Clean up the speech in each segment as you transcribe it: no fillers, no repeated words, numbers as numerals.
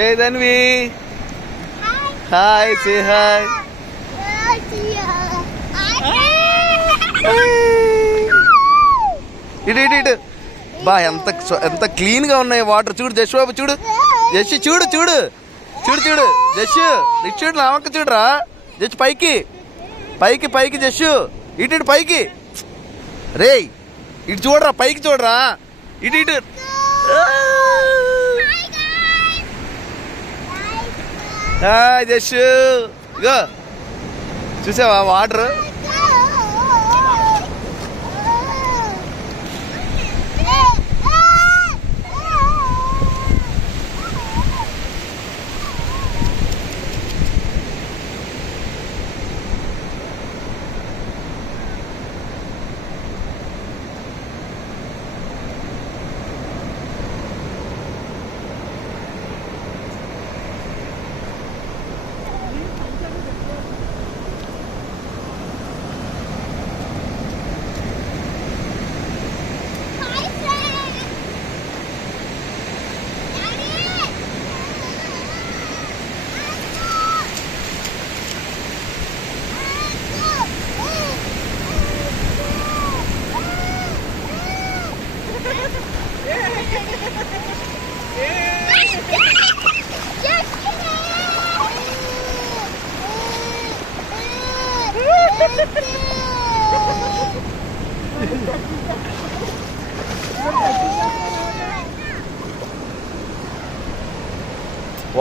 ఏ Dhanvi, hi, say hi. ఇటు ఇటు ఇటు బా, ఎంత ఎంత క్లీన్ గా ఉన్నాయి వాటర్. చూడు జష్ బాబు, చూడు జష్, చూడు చూడు చూడు చూడు జష్, ఇటు చూడు నా వంక చూడురా జష్, పైకి పైకి పైకి జష్, ఇటు ఇటు పైకి రే, ఇటు చూడరా పైకి చూడరా, ఇటు ఇటు. హాయ్ జష్, గో చూసావా వాటర్.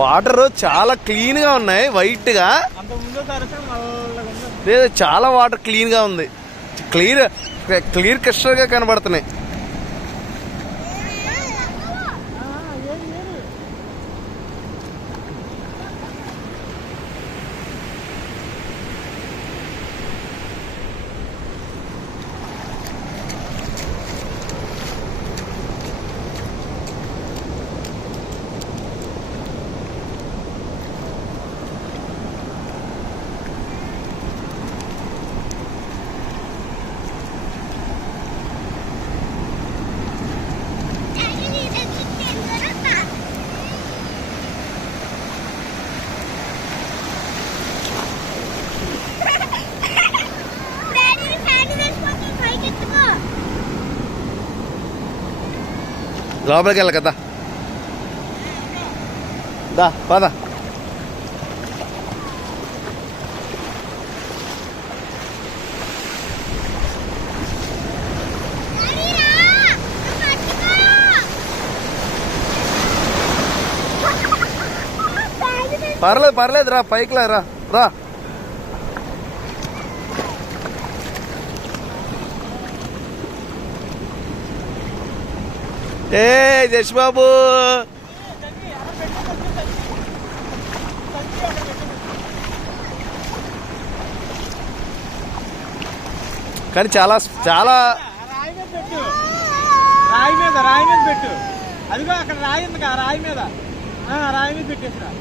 వాటర్ చాలా క్లీన్ గా ఉన్నాయి, వైట్ గా లేదు, చాలా వాటర్ క్లీన్ గా ఉంది, క్లియర్ క్రిస్టల్ గా కనబడుతున్నాయి. లోపలికి వెళ్ళ కదా, దా పద. పర్లేదు పర్లేదు, రా పైకి రా రా. ఏ జష్ బాబు, కానీ చాలా చాలా రాయి మీద పెట్టు, అదిగో అక్కడ రాయి ఉంది, రాయి మీద పెట్టేసిరా.